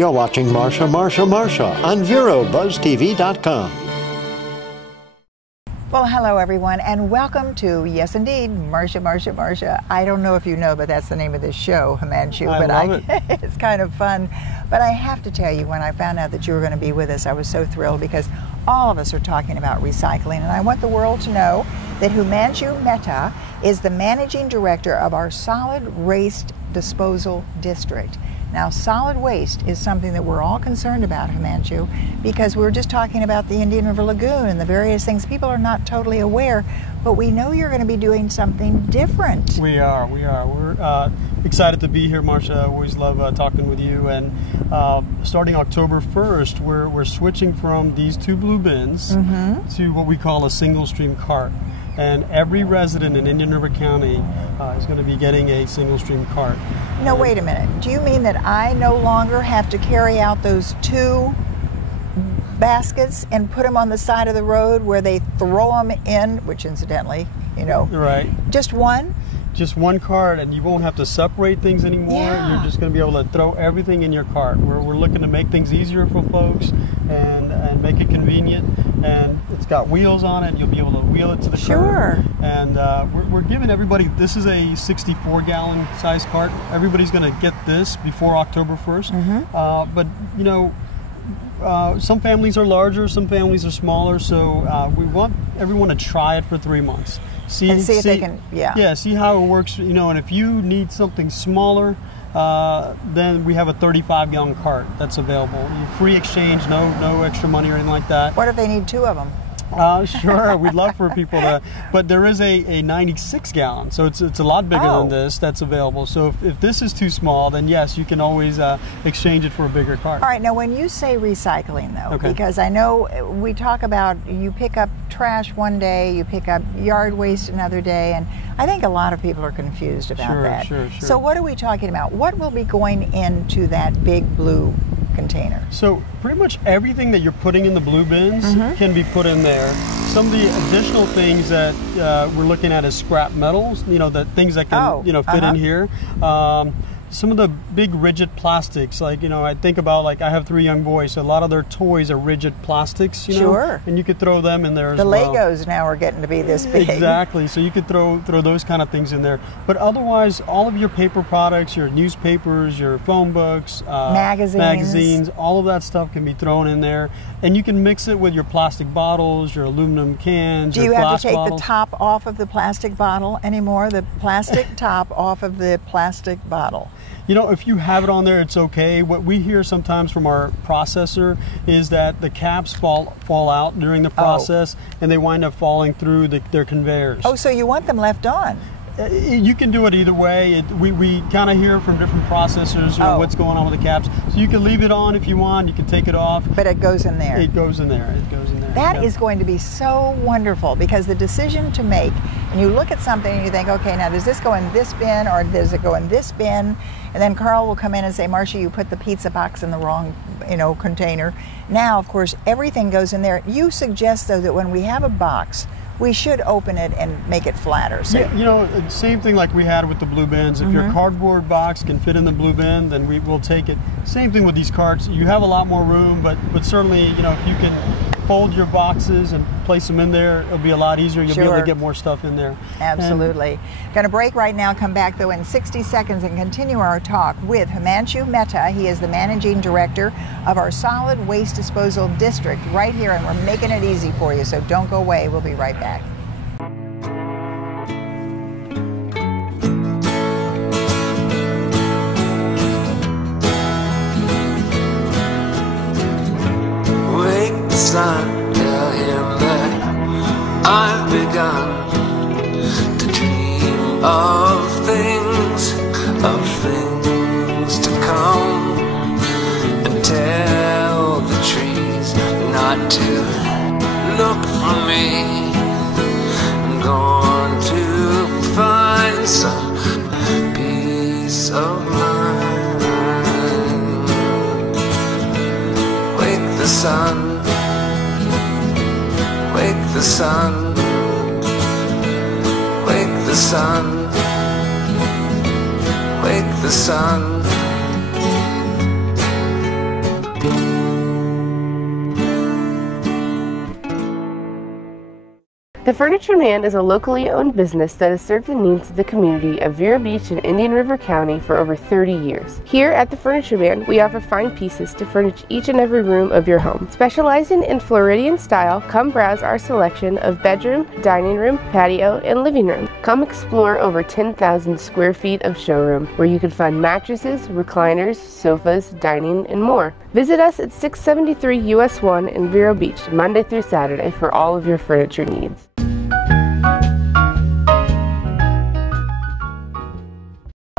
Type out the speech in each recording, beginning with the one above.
You're watching Marcia on VeroBuzzTV.com. Well, hello everyone, and welcome to, yes indeed, Marcia. I don't know if you know, but that's the name of this show, Humanshu. I love it. It's kind of fun. But I have to tell you, when I found out that you were going to be with us, I was so thrilled because all of us are talking about recycling, and I want the world to know that Humanshu Mehta is the managing director of our solid waste disposal district. Now, solid waste is something that we're all concerned about, Humanshu, because we were just talking about the Indian River Lagoon and the various things. People are not totally aware, but we know you're going to be doing something different. We are. We're excited to be here, Marcia. I always love talking with you. And starting October 1st, we're switching from these two blue bins to what we call a single stream cart. And every resident in Indian River County is going to be getting a single stream cart. No, wait a minute. Do you mean that I no longer have to carry out those two baskets and put them on the side of the road where they throw them in, which incidentally, you know. Right. Just one? Just one cart, and you won't have to separate things anymore. Yeah. You're just going to be able to throw everything in your cart. We're looking to make things easier for folks and make it convenient. And it's got wheels on it. You'll be able to wheel it to the curb. And we're giving everybody, this is a 64-gallon size cart. Everybody's going to get this before October 1st. But, you know, some families are larger, some families are smaller, so we want everyone to try it for 3 months. See if they can, see how it works, you know, and if you need something smaller, then we have a 35-gallon cart that's available. Free exchange, no extra money or anything like that. What if they need two of them? Sure, we'd love for people to, but there is a 96-gallon, so it's a lot bigger than this that's available. So if this is too small, then yes, you can always exchange it for a bigger cart. All right, now when you say recycling though, because I know we talk about you pick up trash one day, you pick up yard waste another day, and I think a lot of people are confused about that. Sure. So what are we talking about? What will be going into that big blue container? So pretty much everything that you're putting in the blue bins can be put in there. Some of the additional things that we're looking at is scrap metals, you know, the things that can fit in here. Some of the big rigid plastics, like, you know, I think about, like, I have 3 young boys, so a lot of their toys are rigid plastics, you know, and you could throw them in there as well. The Legos now are getting to be this big. Exactly, so you could throw those kind of things in there. But otherwise, all of your paper products, your newspapers, your phone books, magazines, all of that stuff can be thrown in there. And you can mix it with your plastic bottles, your aluminum cans, your glass bottles. Do you have to take bottles. the top off of the plastic bottle anymore? The plastic top off of the plastic bottle? You know, if you have it on there, it's okay. What we hear sometimes from our processor is that the caps fall out during the process, and they wind up falling through their conveyors. Oh, so you want them left on? You can do it either way. We kind of hear from different processors what's going on with the caps. So you can leave it on if you want. You can take it off. But it goes in there. It goes in there. It goes in there. That is going to be so wonderful, because the decision to make, and you look at something and you think, okay, now does this go in this bin or does it go in this bin? And then Carl will come in and say, Marcia, you put the pizza box in the wrong, container. Now, of course, everything goes in there. You suggest, though, that when we have a box, we should open it and make it flatter. So yeah, you know, same thing like we had with the blue bins. If your cardboard box can fit in the blue bin, then we will take it. Same thing with these carts. You have a lot more room, but certainly, you know, if you can fold your boxes and place them in there, it'll be a lot easier. You'll be able to get more stuff in there. Absolutely. Going to break right now, come back though in 60 seconds and continue our talk with Humanshu Mehta. He is the managing director of our solid waste disposal district right here, and we're making it easy for you, so don't go away. We'll be right back. Son, tell him that I've begun to dream of things to come, and tell the trees not to look for me. I'm going to find some peace of mind. Wake the sun, wake the sun, wake the sun, wake the sun. The Furniture Man is a locally owned business that has served the needs of the community of Vero Beach and Indian River County for over 30 years. Here at the Furniture Man, we offer fine pieces to furnish each and every room of your home. Specializing in Floridian style, come browse our selection of bedroom, dining room, patio, and living room. Come explore over 10,000 square feet of showroom where you can find mattresses, recliners, sofas, dining, and more. Visit us at 673 US 1 in Vero Beach, Monday through Saturday for all of your furniture needs.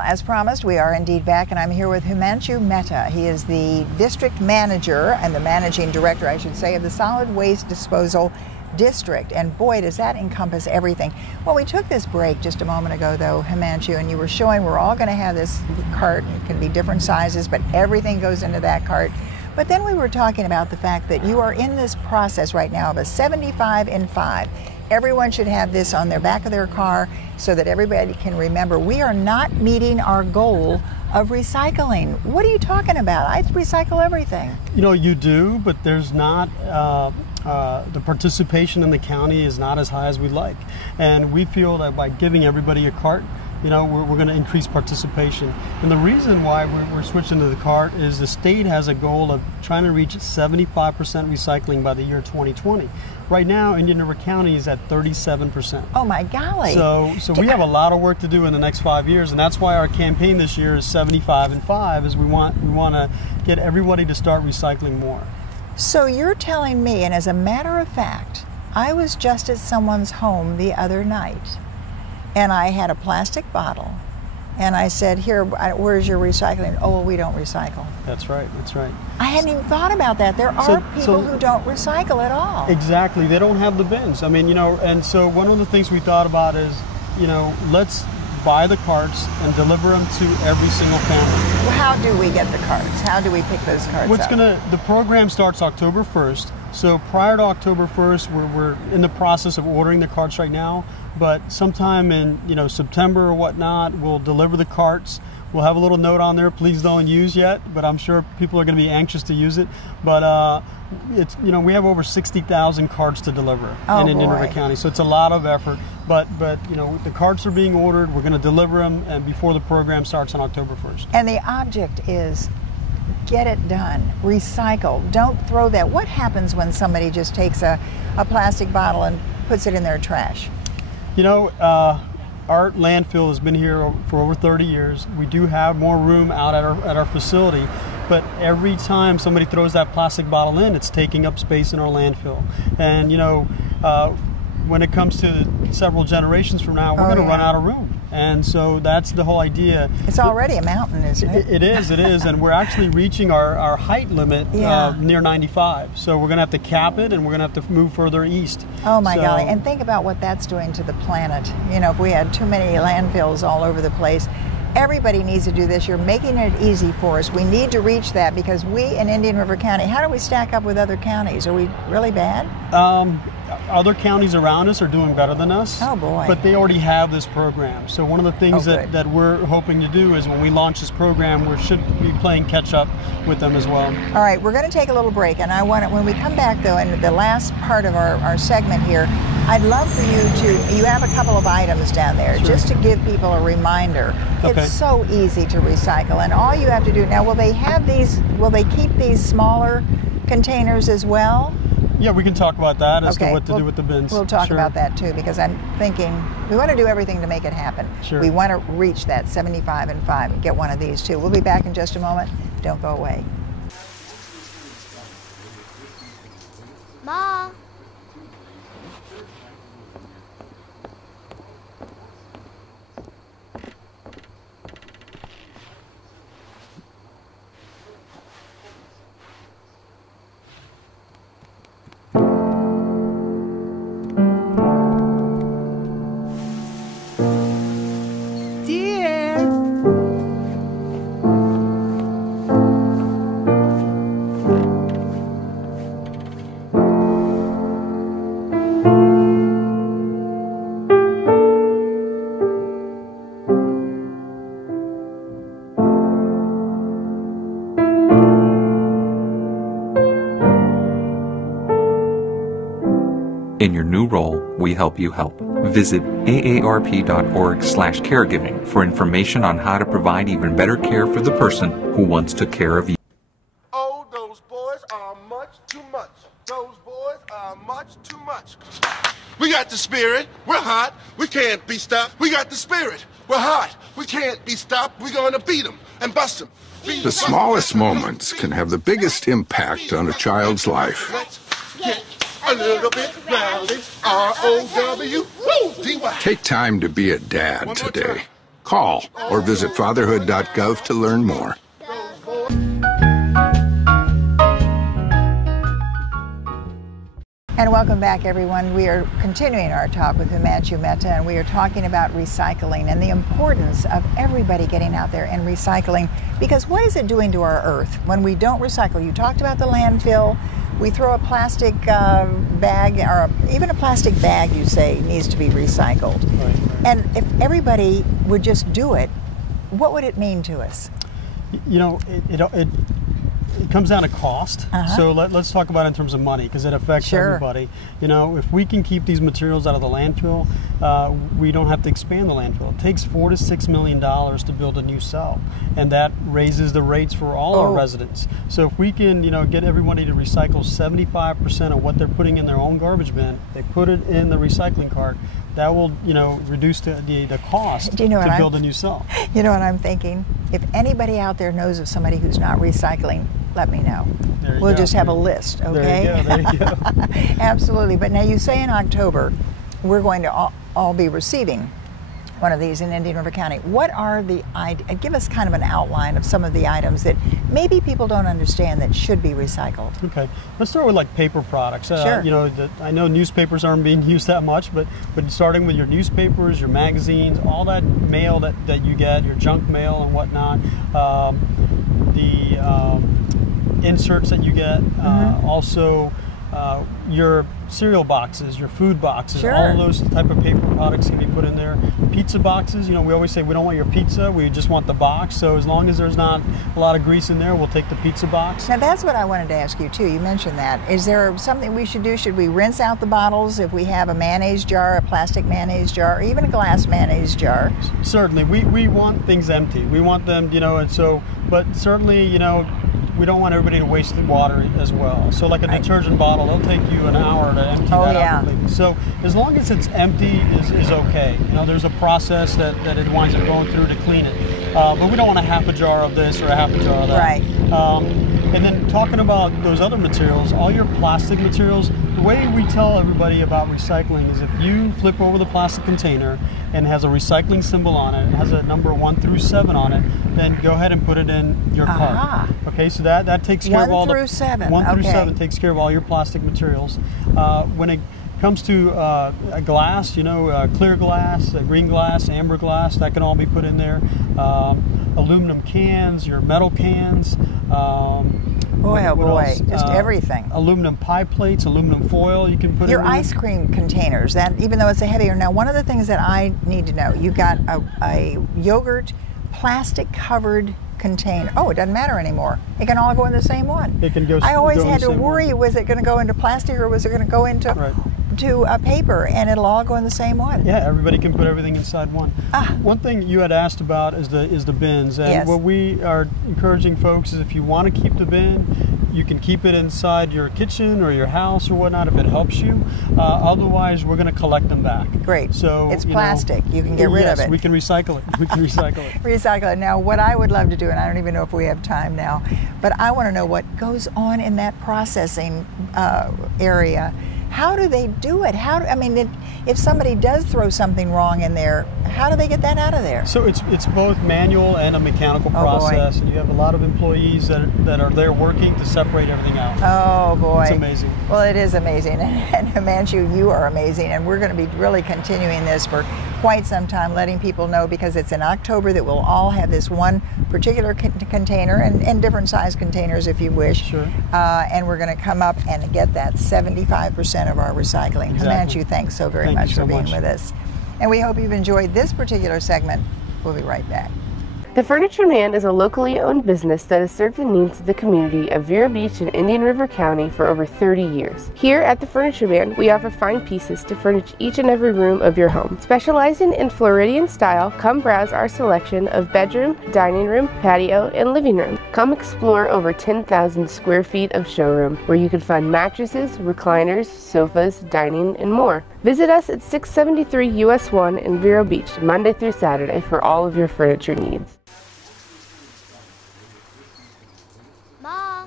As promised, we are indeed back, and I'm here with Humanshu Mehta. He is the district manager and the managing director, I should say, of the Solid Waste Disposal District. And boy, does that encompass everything. Well, we took this break just a moment ago, though, Humanshu, and you were showing we're all going to have this cart. It can be different sizes, but everything goes into that cart. But then we were talking about the fact that you are in this process right now of a 75 in 5. Everyone should have this on their back of their car so that everybody can remember we are not meeting our goal of recycling. What are you talking about? I recycle everything. You know, you do, but there's not, the participation in the county is not as high as we'd like. And we feel that by giving everybody a cart, you know, we're going to increase participation. And the reason why we're switching to the cart is the state has a goal of trying to reach 75% recycling by the year 2020. Right now, Indian River County is at 37%. Oh my golly. So we have a lot of work to do in the next 5 years, and that's why our campaign this year is 75 in 5, is we want to get everybody to start recycling more. So you're telling me, and as a matter of fact, I was just at someone's home the other night, and I had a plastic bottle, and I said, here, where's your recycling? Oh, well, we don't recycle. That's right, that's right. I hadn't even thought about that. There are people who don't recycle at all. Exactly, they don't have the bins. I mean, you know, and so one of the things we thought about is, you know, let's buy the carts and deliver them to every single family. Well, how do we get the carts? How do we pick those carts up? The program starts October 1st. So prior to October 1st, we're in the process of ordering the carts right now. But sometime in, you know, September or whatnot, we'll deliver the carts. We'll have a little note on there, please don't use yet, but I'm sure people are going to be anxious to use it. But it's, you know, we have over 60,000 carts to deliver in Indian River County, so it's a lot of effort. But you know, the carts are being ordered. We're going to deliver them, and before the program starts on October 1st. And the object is get it done. Recycle. Don't throw that. What happens when somebody just takes a plastic bottle and puts it in their trash? You know, our landfill has been here for over 30 years. We do have more room out at our facility, but every time somebody throws that plastic bottle in, it's taking up space in our landfill. And you know, when it comes to several generations from now, we're going to run out of room. And so that's the whole idea. It's already a mountain, isn't it? It is, and we're actually reaching our height limit near 95. So we're going to have to cap it, and we're going to have to move further east. Oh my golly, and think about what that's doing to the planet. You know, if we had too many landfills all over the place, everybody needs to do this. You're making it easy for us. We need to reach that because we in Indian River County, how do we stack up with other counties? Are we really bad? Other counties around us are doing better than us. Oh boy. But they already have this program. So one of the things that we're hoping to do is when we launch this program, we should be playing catch up with them as well. All right, we're going to take a little break, and I want to, when we come back though, in the last part of our segment here, I'd love for you have a couple of items down there just to give people a reminder. Okay. It's so easy to recycle, and all you have to do now, will they keep these smaller containers as well? Yeah, we can talk about that as to what to do with the bins. We'll talk about that too, because I'm thinking we want to do everything to make it happen. Sure. We want to reach that 75 in 5 and get one of these too. We'll be back in just a moment. Don't go away. Ma. In your new role, we help you help. Visit aarp.org/caregiving for information on how to provide even better care for the person who once took care of you. Oh, those boys are much too much. Those boys are much too much. We got the spirit. We're hot. We can't be stopped. We got the spirit. We're hot. We can't be stopped. We're going to beat them and bust them. The smallest moments can have the biggest impact on a child's life. Let's get a little bit rowdy. R-O-W-D-Y. Take time to be a dad today. Call or visit fatherhood.gov to learn more. And welcome back, everyone. We are continuing our talk with Humanshu Mehta, and we are talking about recycling and the importance of everybody getting out there and recycling, because what is it doing to our earth when we don't recycle? You talked about the landfill. We throw a plastic bag, or even a plastic bag, you say, needs to be recycled. Right. And if everybody would just do it, what would it mean to us? You know, it comes down to cost. So let's talk about it in terms of money, because it affects everybody. You know, if we can keep these materials out of the landfill, we don't have to expand the landfill. It takes $4 to $6 million to build a new cell, and that raises the rates for all our residents. So if we can, you know, get everybody to recycle 75% of what they're putting in their own garbage bin, they put it in the recycling cart, that will, you know, reduce the cost to build a new cell. You know what I'm thinking? If anybody out there knows of somebody who's not recycling, let me know. We'll just have a list, okay? There you go. Absolutely. But now you say in October, we're going to all be receiving one of these in Indian River County. What are give us kind of an outline of some of the items that maybe people don't understand that should be recycled. Okay, let's start with like paper products. Sure. You know, I know newspapers aren't being used that much, but starting with your newspapers, your magazines, all that mail that you get, your junk mail and whatnot, the inserts that you get, also your cereal boxes, your food boxes, all of those type of paper products can be put in there. Pizza boxes, you know, we always say we don't want your pizza, we just want the box. So as long as there's not a lot of grease in there, we'll take the pizza box. Now that's what I wanted to ask you too. You mentioned that. Is there something we should do? Should we rinse out the bottles if we have a mayonnaise jar, a plastic mayonnaise jar, or even a glass mayonnaise jar? Certainly, we want things empty. We want them, you know, and so, but certainly, you know, we don't want everybody to waste the water as well. So like a detergent bottle, it'll take you an hour to empty that out completely. So as long as it's empty is okay. You know, there's a process that it winds up going through to clean it. But we don't want a half a jar of this or a half a jar of that. Right. And then talking about those other materials, all your plastic materials, the way we tell everybody about recycling is if you flip over the plastic container and it has a recycling symbol on it, it has a number 1 through 7 on it, then go ahead and put it in your cart. Okay, so that takes care of all 1 through 7. 1 through 7 takes care of all your plastic materials. When it comes to a glass, you know, clear glass, green glass, amber glass, that can all be put in there. Aluminum cans, your metal cans. Just everything. Aluminum pie plates, aluminum foil you can put in your there. ice cream containers, that even though it's a heavier. Now, one of the things that I need to know, you've got a yogurt plastic covered container. Oh, it doesn't matter anymore. It can all go in the same one. It can go. I always had to worry, was it going to go into plastic or was it going to go into to a paper, and it'll all go in the same one. Yeah, everybody can put everything inside one. One thing you had asked about is the bins, and what we are encouraging folks is if you want to keep the bin, you can keep it inside your kitchen or your house or whatnot if it helps you. Otherwise, we're going to collect them back. Great. So it's plastic. You can get rid of it. We can recycle it. We can recycle it. Recycle it. Now, what I would love to do, and I don't even know if we have time now, but I want to know what goes on in that processing area. How do they do it? If somebody does throw something wrong in there, how do they get that out of there? So it's both manual and a mechanical process, and you have a lot of employees that are there working to separate everything out. Oh boy, it's amazing. Well, it is amazing, and Humanshu, you are amazing, and we're going to be really continuing this for quite some time, letting people know, because it's in October that we'll all have this one particular container and different size containers if you wish. Sure. And we're going to come up and get that 75% of our recycling. Exactly. Humanshu, thanks so very much for being with us. And we hope you've enjoyed this particular segment. We'll be right back. The Furniture Man is a locally owned business that has served the needs of the community of Vero Beach and Indian River County for over 30 years. Here at the Furniture Man, we offer fine pieces to furnish each and every room of your home. Specializing in Floridian style, come browse our selection of bedroom, dining room, patio, and living room. Come explore over 10,000 square feet of showroom where you can find mattresses, recliners, sofas, dining, and more. Visit us at 673 US 1 in Vero Beach, Monday through Saturday for all of your furniture needs. Ma.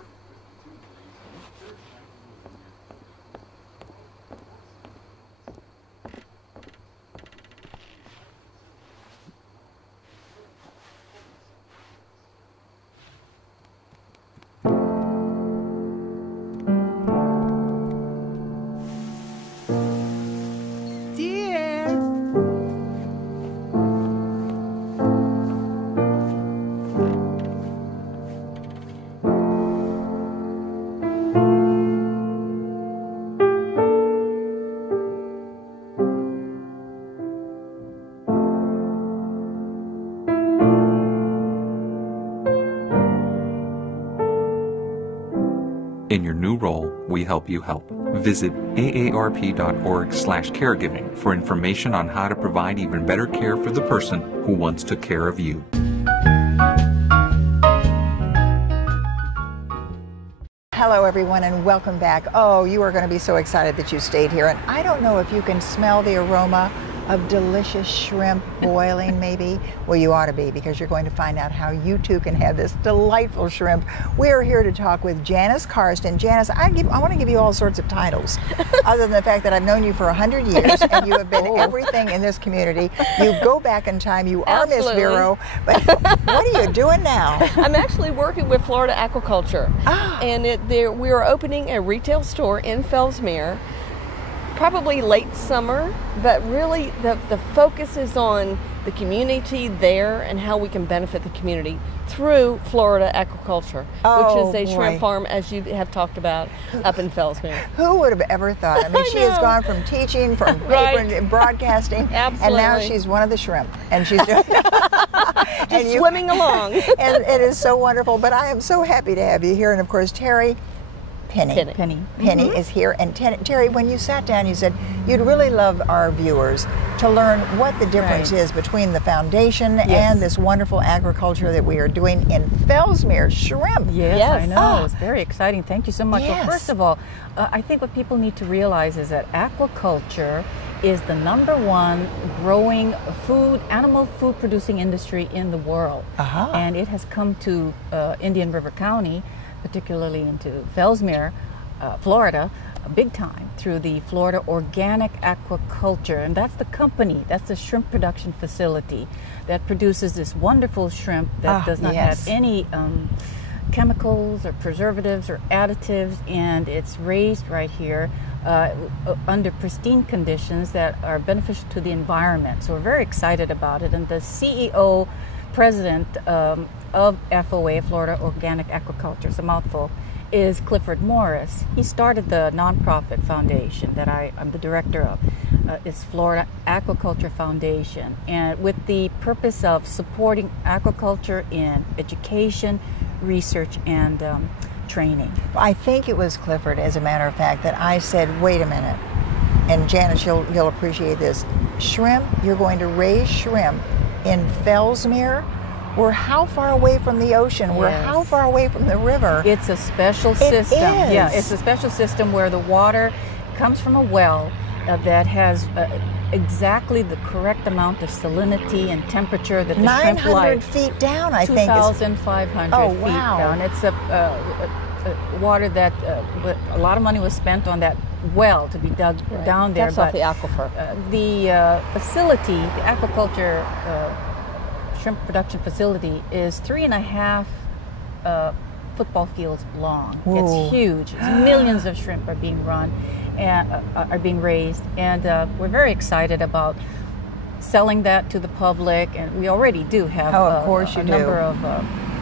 In your new role, we help you help. Visit aarp.org/caregiving for information on how to provide even better care for the person who once took care of you. Hello everyone and welcome back. Oh, you are going to be so excited that you stayed here, and I don't know if you can smell the aroma of delicious shrimp boiling maybe. Well, you ought to be, because you're going to find out how you too can have this delightful shrimp. We are here to talk with Janice Karst, and Janice, I want to give you all sorts of titles other than the fact that I've known you for 100 years and you have been everything in this community. You go back in time, you are Miss Vero, but what are you doing now? I'm actually working with Florida Aquaculture, and we are opening a retail store in Fellsmere, probably late summer, but really the focus is on the community there and how we can benefit the community through Florida Aquaculture, which is a shrimp farm, as you have talked about, up in Fellsmere. Who would have ever thought? I mean, she has gone from teaching, from paper and broadcasting, and now she's one of the shrimp, and she's doing just swimming along. And it is so wonderful. But I am so happy to have you here, and of course, Teri. Pinney is here. And Teri, when you sat down, you said you'd really love our viewers to learn what the difference is between the foundation and this wonderful agriculture that we are doing in Fellsmere, shrimp. Yes, I know. It's very exciting. Thank you so much. Well, first of all, I think what people need to realize is that aquaculture is the #1 growing animal food producing industry in the world. And it has come to Indian River County, particularly into Fellsmere, Florida, big time, through the Florida Organic Aquaculture. And that's the company, that's the shrimp production facility that produces this wonderful shrimp that does not have any chemicals or preservatives or additives, and it's raised right here under pristine conditions that are beneficial to the environment. So we're very excited about it. And the CEO, president of FOA, Florida Organic Aquaculture, it's a mouthful, is Clifford Morris. He started the nonprofit foundation that I'm the director of. It's Florida Aquaculture Foundation, and with the purpose of supporting aquaculture in education, research, and training. I think it was Clifford, as a matter of fact, that I said, wait a minute, and Janice, you'll appreciate this. Shrimp, you're going to raise shrimp in Fellsmere? We're how far away from the ocean? We're how far away from the river? It's a special system. It is. Yeah, it's a special system where the water comes from a well that has exactly the correct amount of salinity and temperature that the shrimp like. 900 feet down, I think. 2,500 feet down. It's a water that a lot of money was spent on that well to be dug down there. That's off the aquifer. The facility, the aquaculture shrimp production facility, is 3.5 football fields long. Whoa. It's huge. Millions of shrimp are being run and are being raised, and we're very excited about selling that to the public, and we already do have a number of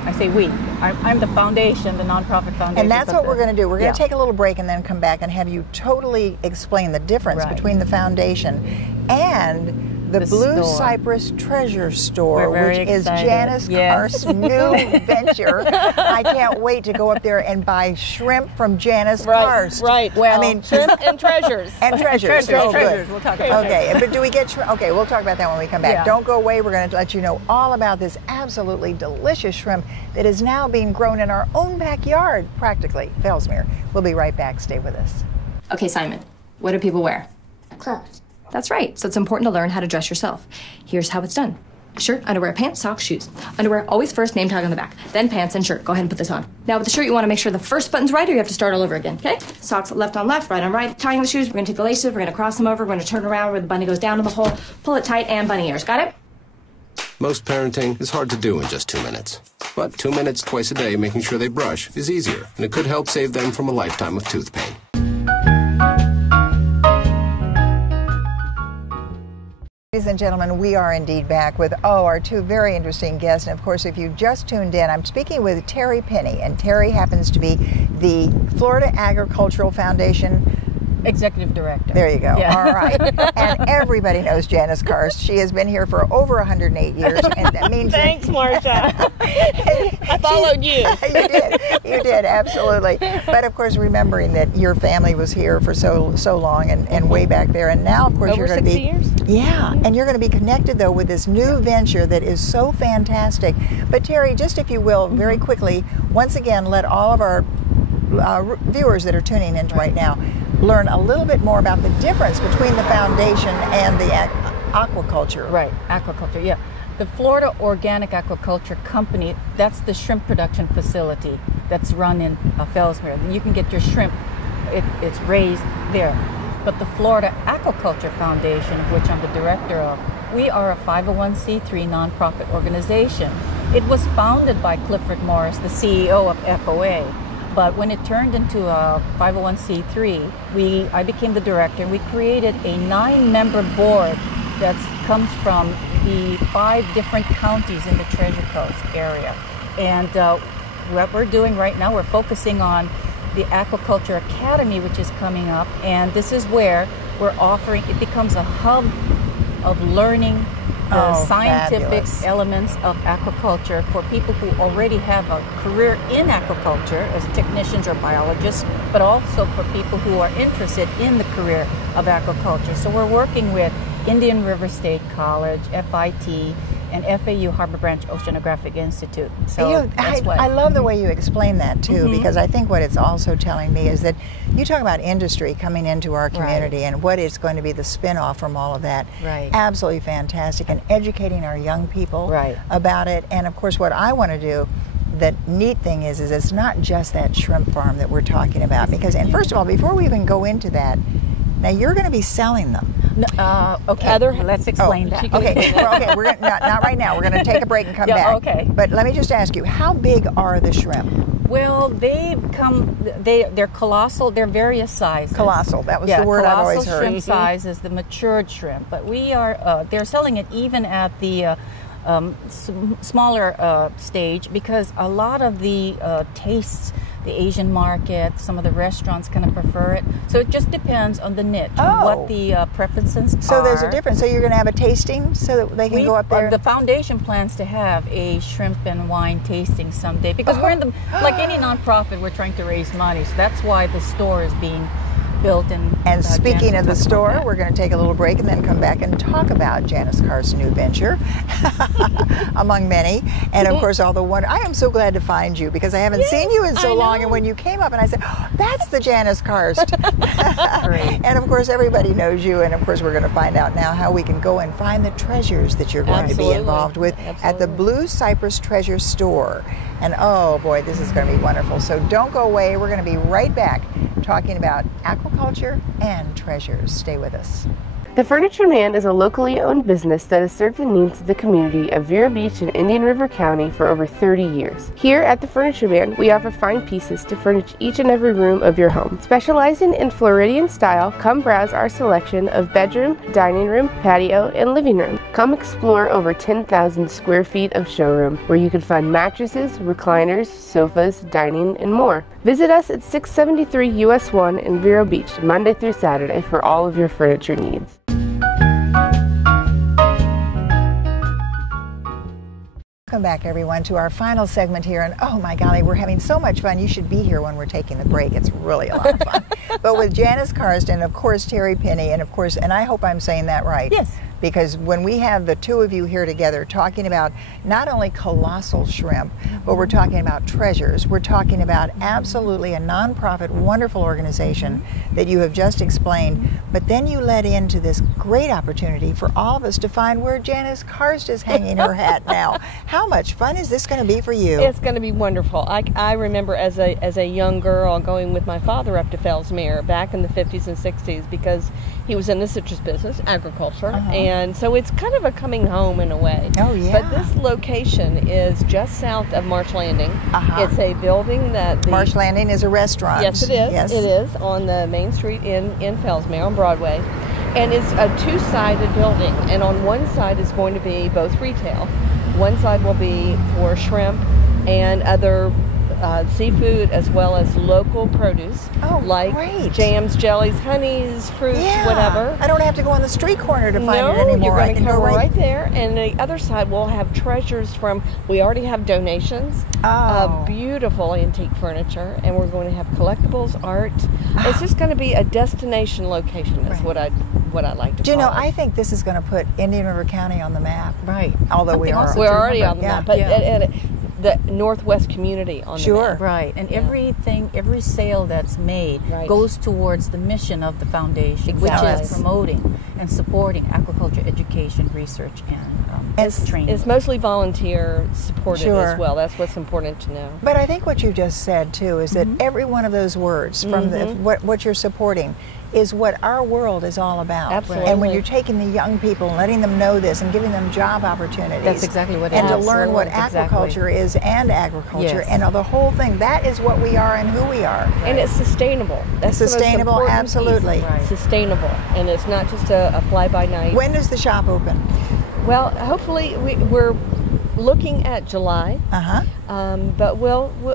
I say we. I'm the foundation, the nonprofit foundation. And that's what we're going to do. We're going to take a little break and then come back and have you totally explain the difference between the foundation and The Blue store. Cypress Treasure Store, We're very which is excited. Janice Karst's new venture. I can't wait to go up there and buy shrimp from Janice Karst. Right. Well, I mean, shrimp and treasures. And treasures. Treasures. We'll talk about Okay, but do we get shrimp? Okay, we'll talk about that when we come back. Yeah. Don't go away. We're going to let you know all about this absolutely delicious shrimp that is now being grown in our own backyard, practically, Fellsmere. We'll be right back. Stay with us. Okay, Simon, what do people wear? Clothes. That's right, so it's important to learn how to dress yourself. Here's how it's done. Shirt, underwear, pants, socks, shoes. Underwear, always first, name tag on the back. Then pants and shirt. Go ahead and put this on. Now with the shirt, you want to make sure the first button's right or you have to start all over again, okay? Socks left on left, right on right. Tying the shoes, we're going to take the laces, we're going to cross them over, we're going to turn around where the bunny goes down in the hole, pull it tight, and bunny ears. Got it? Most parenting is hard to do in just 2 minutes. But 2 minutes twice a day making sure they brush is easier, and it could help save them from a lifetime of tooth pain. Ladies and gentlemen, we are indeed back with, our two very interesting guests. And of course, if you just tuned in, I'm speaking with Teri Pinney. And Teri happens to be the Florida Aquaculture Foundation Executive Director. There you go. Yeah. All right. And everybody knows Janice Karst. She has been here for over 108 years. And that means Thanks, Marcia. I followed you. You did, absolutely. But of course, remembering that your family was here for so long and way back there. And now, of course, Over you're going to be 60 years? Yeah. And you're going to be connected, though, with this new venture that is so fantastic. But Teri, just if you will, very quickly, once again, let all of our viewers that are tuning in right now learn a little bit more about the difference between the foundation and the aquaculture. Right, aquaculture, yeah. The Florida Organic Aquaculture Company, that's the shrimp production facility that's run in Fellsmere. You can get your shrimp, it's raised there. But the Florida Aquaculture Foundation, of which I'm the director of, we are a 501c3 nonprofit organization. It was founded by Clifford Morris, the CEO of FOA. But when it turned into a 501c3, I became the director, and we created a 9-member board that comes from the 5 different counties in the Treasure Coast area. And what we're doing right now, we're focusing on the Aquaculture Academy, which is coming up, and this is where we're offering, it becomes a hub of learning the scientific fabulous. Elements of aquaculture for people who already have a career in aquaculture as technicians or biologists, but also for people who are interested in the career of aquaculture. So we're working with Indian River State College, FIT, and FAU Harbor Branch Oceanographic Institute. So I love the way you explain that too, because I think what it's also telling me is that you talk about industry coming into our community and what is going to be the spin-off from all of that. Right. Absolutely fantastic, and educating our young people about it. And of course, what I want to do, the neat thing is it's not just that shrimp farm that we're talking about, because, and first of all, before we even go into that, now you're going to be selling them. Okay, Heather, let's explain that. Okay, we're gonna, not right now. We're going to take a break and come back. Okay. But let me just ask you, how big are the shrimp? Well, they're colossal. They're various sizes. Colossal. That was the word I've always heard. Colossal shrimp size is the matured shrimp, but we are. They're selling it even at the smaller stage, because a lot of the tastes, the Asian market, some of the restaurants kind of prefer it. So it just depends on the niche, on what the preferences are. So there's a difference. So you're going to have a tasting so that they can go up there? The foundation plans to have a shrimp and wine tasting someday, because we're in the, like any nonprofit, we're trying to raise money. So that's why the store is being built. And speaking of the store, we're going to take a little break and then come back and talk about Janice Karst's new venture, among many. And of course, all the one. I am so glad to find you, because I haven't seen you in so long. And when you came up, and I said, oh, that's the Janice Karst. And of course, everybody knows you. And of course, we're going to find out now how we can go and find the treasures that you're going to be involved with at the Blue Cypress Treasure Store. And oh boy, this is going to be wonderful. So don't go away. We're going to be right back talking about aquaculture and treasures. Stay with us. The Furniture Man is a locally owned business that has served the needs of the community of Vero Beach and Indian River County for over 30 years. Here at the Furniture Man, we offer fine pieces to furnish each and every room of your home. Specializing in Floridian style, come browse our selection of bedroom, dining room, patio, and living room. Come explore over 10,000 square feet of showroom, where you can find mattresses, recliners, sofas, dining, and more. Visit us at 673 US 1 in Vero Beach, Monday through Saturday, for all of your furniture needs. Welcome back, everyone, to our final segment here. And oh my golly, we're having so much fun. You should be here when we're taking the break. It's really a lot of fun. But with Janice Karst and, of course, Teri Pinney, and, of course, and I hope I'm saying that right. Yes. Because when we have the two of you here together talking about not only colossal shrimp, but we're talking about treasures, we're talking about absolutely a nonprofit, wonderful organization that you have just explained, but then you led into this great opportunity for all of us to find where Janice Karst is hanging her hat now. How much fun is this going to be for you? It's going to be wonderful. I remember as a young girl going with my father up to Fellsmere back in the 50s and 60s because he was in the citrus business, agriculture, and so it's kind of a coming home in a way. Oh, yeah. But this location is just south of Marsh Landing. It's a building that... Marsh Landing is a restaurant. Yes, it is. Yes. It is on the main street in Fellsmere on Broadway. And it's a two-sided building. And on one side is going to be both retail. One side will be for shrimp and other seafood, as well as local produce, like jams, jellies, honeys, fruits, whatever. I don't have to go on the street corner to find it anymore. You're going to go right there. And the other side will have treasures from, we already have donations of beautiful antique furniture, and we're going to have collectibles, art. It's just going to be a destination location is what I'd like to Do you call know, it. I think this is going to put Indian River County on the map. Right. Although we're already on the map, but the Northwest community on the map. Right, and every sale that's made goes towards the mission of the foundation, which is promoting and supporting aquaculture education, research, and training. It's mostly volunteer supported as well. That's what's important to know. But I think what you just said too is that every one of those words from what you're supporting is what our world is all about. Absolutely. And when you're taking the young people and letting them know this and giving them job opportunities. That's exactly what it is. And to learn what aquaculture is and agriculture and the whole thing. That is what we are and who we are. And it's sustainable. That's sustainable, the most important absolutely. piece. Right. Sustainable. And it's not just a fly-by-night. When does the shop open? Well, hopefully we're looking at July. But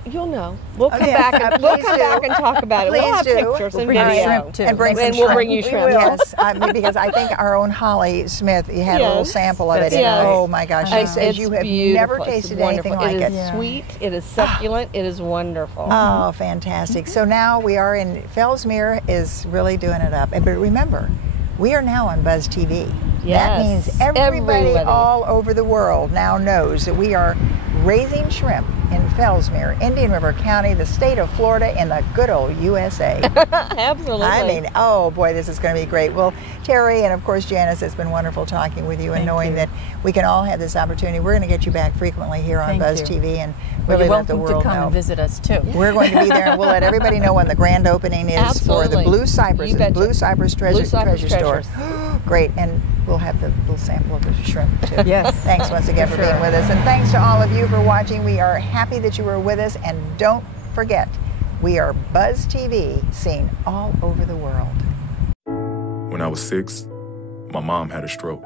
you'll know. We'll come back and talk about it. We'll have pictures and video. Shrimp too. And we'll bring you shrimp. Yes, because I think our own Holly Smith, you had a little sample of it. And oh my gosh, she says you have never tasted anything like it. It is sweet, it is succulent, it is wonderful. Oh, fantastic. So now we are in, Fellsmere is really doing it up. But remember, we are now on Buzz TV. That means everybody all over the world now knows that we are raising shrimp in Fellsmere, Indian River County, the state of Florida, in the good old USA. Absolutely. I mean, oh boy, this is going to be great. Well, Teri and of course Janice, it's been wonderful talking with you and knowing that we can all have this opportunity. We're going to get you back frequently here on Buzz TV and really let the world know. You're welcome to come and visit us too. We're going to be there, and we'll let everybody know when the grand opening is for the Blue Cypress Treasure Store. Great, and we'll have the little sample of the shrimp too. Yes. Thanks once again for being with us, and thanks to all of you for watching. We are happy that you were with us, and don't forget, we are Buzz TV, seen all over the world. When I was 6, my mom had a stroke.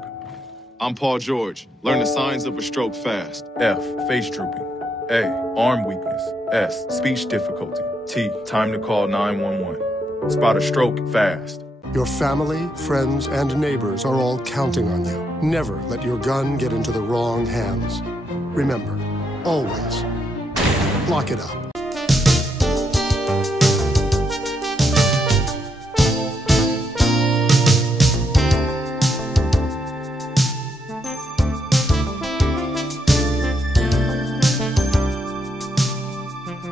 I'm Paul George. Learn the signs of a stroke fast. F, face drooping. A, arm weakness. S, speech difficulty. T, time to call 911. Spot a stroke fast. Your family, friends, and neighbors are all counting on you. Never let your gun get into the wrong hands. Remember, always lock it up.